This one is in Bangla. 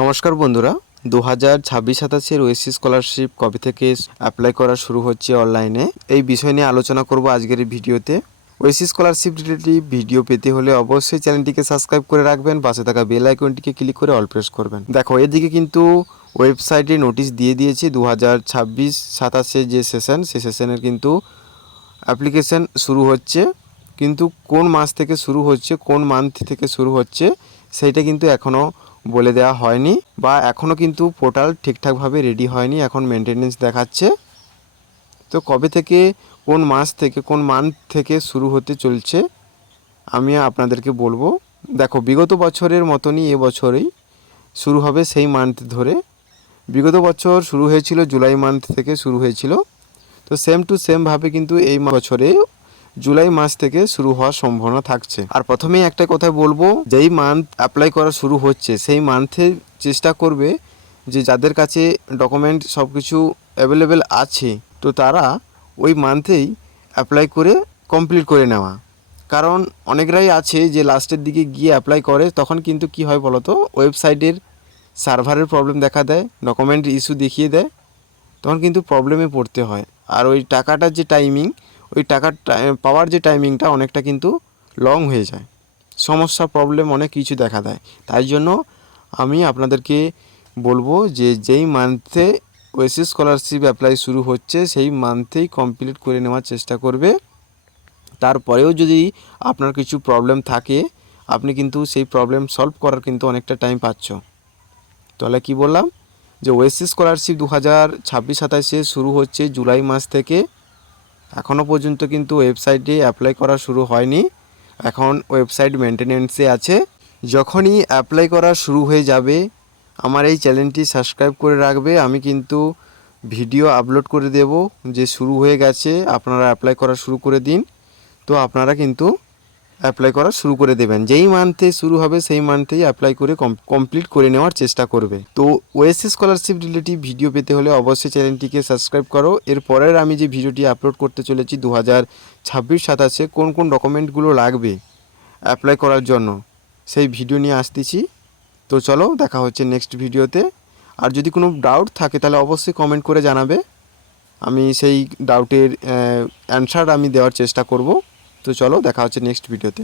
নমস্কার বন্ধুরা, 2026-27 ওএসসি স্কলারশিপ কবে থেকে অ্যাপ্লাই করা শুরু হচ্ছে অনলাইনে, এই বিষয় নিয়ে আলোচনা করব আজকের এই ভিডিওতে। ওএসসি স্কলারশিপ রিলেটিভ ভিডিও পেতে হলে অবশ্যই চ্যানেলটিকে সাবস্ক্রাইব করে রাখবেন, পাশে থাকা বেল আইকনটিকে ক্লিক করে অল প্রেস করবেন। দেখো, এদিকে কিন্তু ওয়েবসাইটে নোটিশ দিয়ে দিয়েছে 2026-27 যে সেশন, সেই সেশনের কিন্তু অ্যাপ্লিকেশন শুরু হচ্ছে, কিন্তু কোন মাস থেকে শুরু হচ্ছে, কোন মান্থ থেকে শুরু হচ্ছে সেইটা কিন্তু এখনও বলে দেওয়া হয়নি, বা এখনও কিন্তু পোর্টাল ঠিকঠাকভাবে রেডি হয়নি, এখন মেনটেনেন্স দেখাচ্ছে। তো কবে থেকে, কোন মাস থেকে, কোন মান্থ থেকে শুরু হতে চলছে আমি আপনাদেরকে বলবো। দেখো, বিগত বছরের মতনই এবছরেই শুরু হবে সেই মান্থ ধরে। বিগত বছর শুরু হয়েছিল জুলাই মান্থ থেকে শুরু হয়েছিল, তো সেম টু সেমভাবে কিন্তু এই বছরে জুলাই মাস থেকে শুরু হওয়ার সম্ভাবনা থাকছে। আর প্রথমেই একটা কথা বলবো, যেই মান্থ অ্যাপ্লাই করা শুরু হচ্ছে সেই মান্থে চেষ্টা করবে যে যাদের কাছে ডকুমেন্ট সব কিছু অ্যাভেলেবেল আছে, তো তারা ওই মান্থেই অ্যাপ্লাই করে কমপ্লিট করে নেওয়া। কারণ অনেকরাই আছে যে লাস্টের দিকে গিয়ে অ্যাপ্লাই করে, তখন কিন্তু কি হয় বলো তো, ওয়েবসাইটের সার্ভারের প্রবলেম দেখা দেয়, ডকুমেন্ট ইস্যু দেখিয়ে দেয়, তখন কিন্তু প্রবলেমে পড়তে হয়। আর ওই টাকাটার যে টাইমিং, ওই টাকার পাওয়ার যে টাইমিংটা অনেকটা কিন্তু লং হয়ে যায়, সমস্যা প্রবলেম অনেক কিছু দেখা দেয়। তাই জন্য আমি আপনাদেরকে বলবো যে যেই মান্থে ওএসসি স্কলারশিপ অ্যাপ্লাই শুরু হচ্ছে সেই মান্থেই কমপ্লিট করে নেওয়ার চেষ্টা করবে। তারপরেও যদি আপনার কিছু প্রবলেম থাকে, আপনি কিন্তু সেই প্রবলেম সলভ করার কিন্তু অনেকটা টাইম পাচ্ছ। তাহলে কি বললাম, যে ওএসসি স্কলারশিপ 2026-27 শুরু হচ্ছে জুলাই মাস থেকে। এখনও পর্যন্ত কিন্তু ওয়েবসাইটে অ্যাপ্লাই করা শুরু হয়নি, এখন ওয়েবসাইট মেনটেনেন্সে আছে। যখনই অ্যাপ্লাই করা শুরু হয়ে যাবে আমার এই চ্যানেলটি সাবস্ক্রাইব করে রাখবে, আমি কিন্তু ভিডিও আপলোড করে দেব যে শুরু হয়ে গেছে, আপনারা অ্যাপ্লাই করা শুরু করে দিন। তো আপনারা কিন্তু অ্যাপ্লাই করা শুরু করে দেবেন, যেই মান্থে শুরু হবে সেই মান্থেই অ্যাপ্লাই করে কমপ্লিট করে নেওয়ার চেষ্টা করবে। তো ওএসসি স্কলারশিপ রিলেটিভ ভিডিও পেতে হলে অবশ্যই চ্যানেলটিকে সাবস্ক্রাইব করো। এরপরের আমি যে ভিডিওটি আপলোড করতে চলেছি 2026-27 কোন কোন ডকুমেন্টগুলো লাগবে অ্যাপ্লাই করার জন্য, সেই ভিডিও নিয়ে আসতেছি। তো চলো, দেখা হচ্ছে নেক্সট ভিডিওতে। আর যদি কোনো ডাউট থাকে তাহলে অবশ্যই কমেন্ট করে জানাবে, আমি সেই ডাউটের অ্যান্সার আমি দেওয়ার চেষ্টা করব। তো চলো, দেখা হচ্ছে নেক্সট ভিডিওতে।